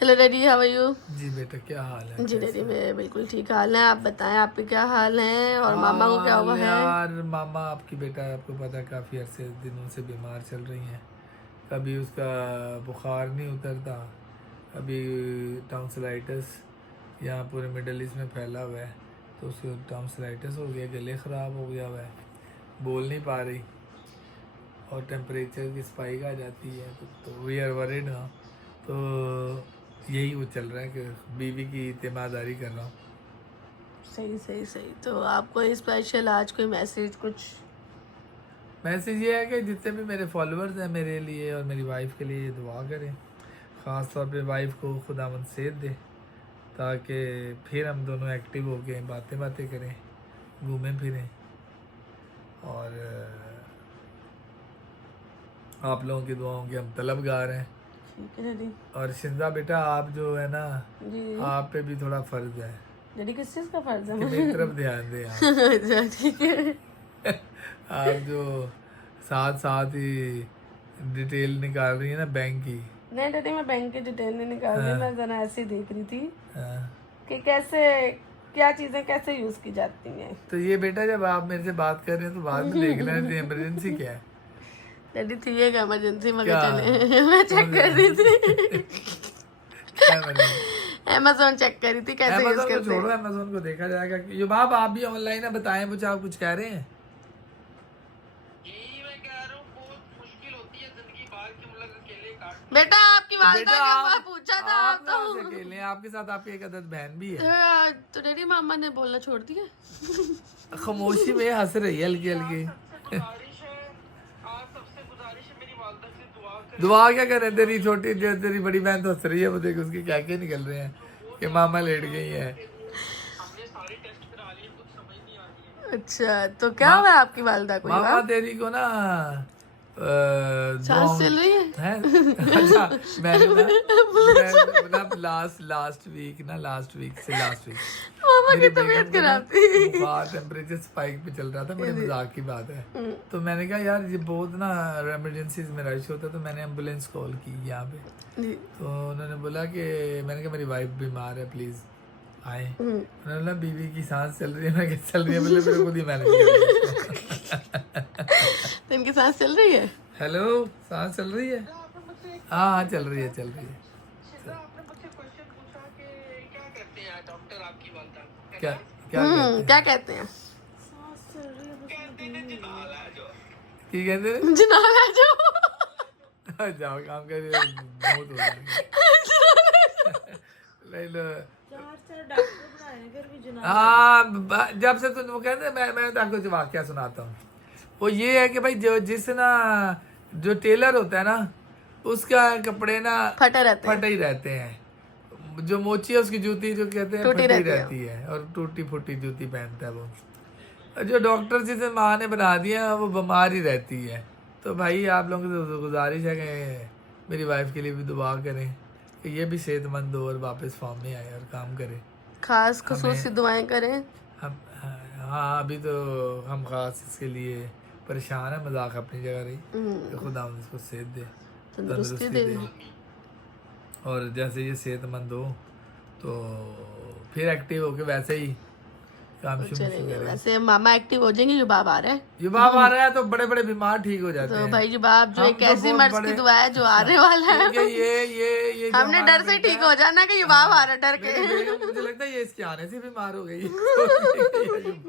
Hello daddy, how are you? जी बेटा, क्या हाल है? जी डैडी, मेरे बिल्कुल ठीक हाल है। आप बताएं, आपके क्या हाल है और मामा को क्या हुआ है? यार मामा आपकी बेटा आपको पता है काफ़ी अरसे दिनों से बीमार चल रही हैं। कभी उसका बुखार नहीं उतरता, कभी टाउन्सिलाइटिस यहाँ पूरे मिडल ईस्ट में फैला हुआ है, तो उसको टाउन्सिलाइटिस हो गया, गले ख़राब हो गया हुआ है, बोल नहीं पा रही और टेम्परेचर की स्पाइक आ जाती है, तो वी आर वरिड ना। तो यही वो चल रहा है कि बीवी की तीमारदारी कर रहा हूँ। सही सही सही। तो आपको स्पेशल आज कोई मैसेज कुछ? मैसेज ये है कि जितने भी मेरे फॉलोअर्स हैं मेरे लिए और मेरी वाइफ के लिए दुआ करें, ख़ास तौर पे वाइफ को खुदावंद सेहत दे, ताकि फिर हम दोनों एक्टिव हो गए, बातें बातें करें, घूमें फिरें। और आप लोगों की दुआओं के हम तलबगार हैं। ठीक है डैडी। और शिंदा बेटा, आप जो है ना, जी आप पे भी थोड़ा फ़र्ज है डैडी, किस चीज़ का फर्ज है कि मेरी तरफ ध्यान दें आप। अच्छा ठीक है। आप जो साथ साथ ही डिटेल निकाल रही है ना बैंक की। नहीं डैडी, मैं बैंक की डिटेल नहीं निकाल रही, मैं जरा ऐसे ही देख रही थी हाँ। कि कैसे क्या चीज़ें कैसे यूज़ की जाती हैं। तो ये बेटा, जब आप मेरे से बात कर रहे हैं तो बाद में देख लेना चाहिए इमरजेंसी क्या है। डैडी थी ये इमरजेंसी मगर क्या? चले मैं चेक कर रही थी। क्या इमरजेंसी? अमेज़न चेक कर रही थी कैसे यूज़ अमेजोन को करते छोड़ो, हैं। अमेजोन को देखा जाएगा। ये बाप आप भी ऑनलाइन है, बताएं कुछ, आप कुछ कह रहे हैं। यही मैं कह रहा हूँ, बहुत मुश्किल होती है जिंदगी, बाहर की मुल्क अकेले काटनी। बेटा आपकी वालदा बेटा के पास पूछा था आप आप कहाँ से तो। अकेले हैं? आपके साथ आपकी एक अदद बहन भी है। तो डैडी मामा ने बोलना छोड़ दिया। खामोशी में हंस रही है हल्की हल्की। गुजारिश है, आप सबसे गुजारिश है, मेरी वालदा से दुआ करें। दुआ क्या करें, तेरी छोटी जो तेरी बड़ी बहन तो हंस रही है, वो देख उसके क्या क्या निकल रहे हैं कि मामा लेट गई है। हमने सारे टेस्ट करा लिए, कुछ समझ नहीं आ रही है। अच्छा, तो क्या हुआ आपकी वालदा को? मामा तेरी को ना सांस चल रही है? हैं? अच्छा, मैंने ना लास्ट वीक से मामा की मेरी तबीयत बेगम को ना खराब थी। बुखार टेम्परेचर स्पाइक पे चल रहा था, बड़े मजाक की बात है। तो मैंने कहा यार ये बहुत ना इमरजेंसी में रश होता है, तो मैंने एम्बुलेंस कॉल की यहाँ पे। जी। तो उन्होंने बोला कि, मैंने कहा मेरी वाइफ बीमार है, प्लीज़ आए। उन्होंने बोला बीवी की सांस चल रही है। मैं क्या चल रही है, बोले मेरे खुद ही मैनेज कर। तो इनकी सांस चल रही है? हेलो, सांस चल रही है? आपने मुझसे हाँ चल रही है। शिंदा, आपने मुझसे क्वेश्चन पूछा कि क्या कहते हैं डॉक्टर आपकी वालदा को, है क्या ना? क्या कहते क्या कहते हैं? कहते हैं जिनाल है जो। की कहते हैं? जनाब आ जाओ। जाओ काम कर, बहुत हो जाएगा। ले लो। हाँ, जब से तुम वो कहते हैं, मैं तो आपको वाक्य सुनाता हूँ। वो ये है कि भाई जो टेलर होता है ना, उसका कपड़े ना फटे ही रहते हैं। जो मोची है उसकी जूती जो कहते हैं टूटी फटी रहती है। रहती है और टूटी फूटी जूती पहनता है वो। और जो डॉक्टर जिसे माँ ने बना दिया वो बीमार ही रहती है। तो भाई आप लोगों की तो गुजारिश है कि मेरी वाइफ के लिए भी दुआ करें कि ये भी सेहतमंद हो और वापस फॉर्म में आए और काम करे। खास खुसूसी दुआएं करें। हम हाँ, अभी तो हम खास इसके लिए परेशान है, मजाक अपनी जगह रही कि खुदा इसको सेहत दे, तंदुरुस्ती दे। और जैसे ये सेहतमंद हो तो फिर एक्टिव होके वैसे ही काम शुरू चलेंगे। करें। वैसे मामा एक्टिव हो जाएंगे, युबाब आ रहा है। युबाब आ रहा है तो बड़े बड़े बीमार ठीक हो जाते तो हैं। भाई युबाब जो हम एक तो ऐसी बहुत मर्ज की बड़े- दुआ है जो आने वाला है। क्योंकि ये जो हमने हमारा डर से बेटा ठीक हो जाना कि युबाब आ रहा है, डर के। मेरी बेगम, मुझे लगता है ये इसके आने से बीमार हो गई। ये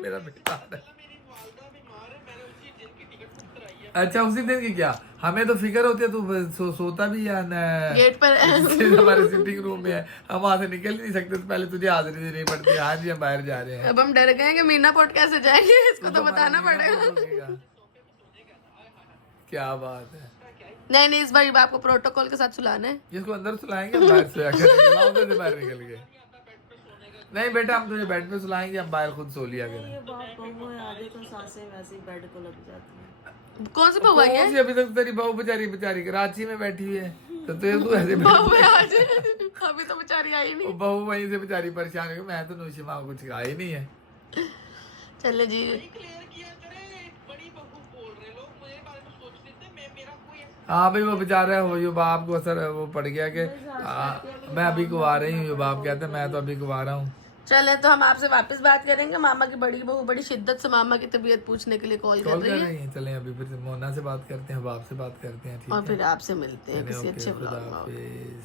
मेरा बेटा आ रहा है। मेरी वालदा बीमार है, मैंने उसी दिन की टिकट बुक कराई है। अच्छा, उसी दिन की क्या? हमें तो फिक्र होती है, तू सोता भी है ना गेट पर। हमारे सिटिंग रूम में है, हम वहां से निकल नहीं सकते, तो पहले तुझे हाजिरी देनी पड़ती है। हाँ जी, हम बाहर जा रहे हैं। अब हम डर गए हैं कि मीना पोर्ट कैसे जाएंगे, इसको तो बताना हमारा पड़ेगा। मीना सोचेगा। क्या बात है। नहीं नहीं, इस बार युबाब को प्रोटोकॉल के साथ सुलाना है। जिसको अंदर सुलाएंगे हम बाहर सोया करेंगे, वहाँ उधर से बाहर निकल गए। नहीं बेटा, हम तुझे बेड पे सुलाएंगे, हम बाहर खुद सो लिया करें। कौन सी बहू आई है? कौन सी? अभी तक तेरी बहू बेचारी कराची में बैठी हुई है, तो तू ऐसे बहू है आज। अभी तो बेचारी आई नहीं। वो बहू वहीं से बेचारी परेशान है। मैं तो नौशीमा को कुछ कहा ही नहीं है। चले जी। क्लियर किया करे, बड़ी बहू बोल रहे लोग, मुझे बारे में सोच लेते, मैं मेरा कोई हाँ भाई वो बेचारा वो यो बाप को असर वो पड़ गया कि मैं अभी कुंवा रही हूँ, यो बाप कहते हैं मैं तो अभी कुंवारा हूँ। चले तो हम आपसे वापस बात करेंगे। मामा की बड़ी बहू बड़ी शिद्दत से मामा की तबीयत पूछने के लिए कॉल कर कॉल रही कर है रही हैं, चलें अभी फिर मोना से बात करते हैं, बाप से बात करते हैं, ठीक और है। फिर आपसे मिलते हैं चलें, किसी ओके, अच्छे खुदा ब्लॉग में। हाफिज।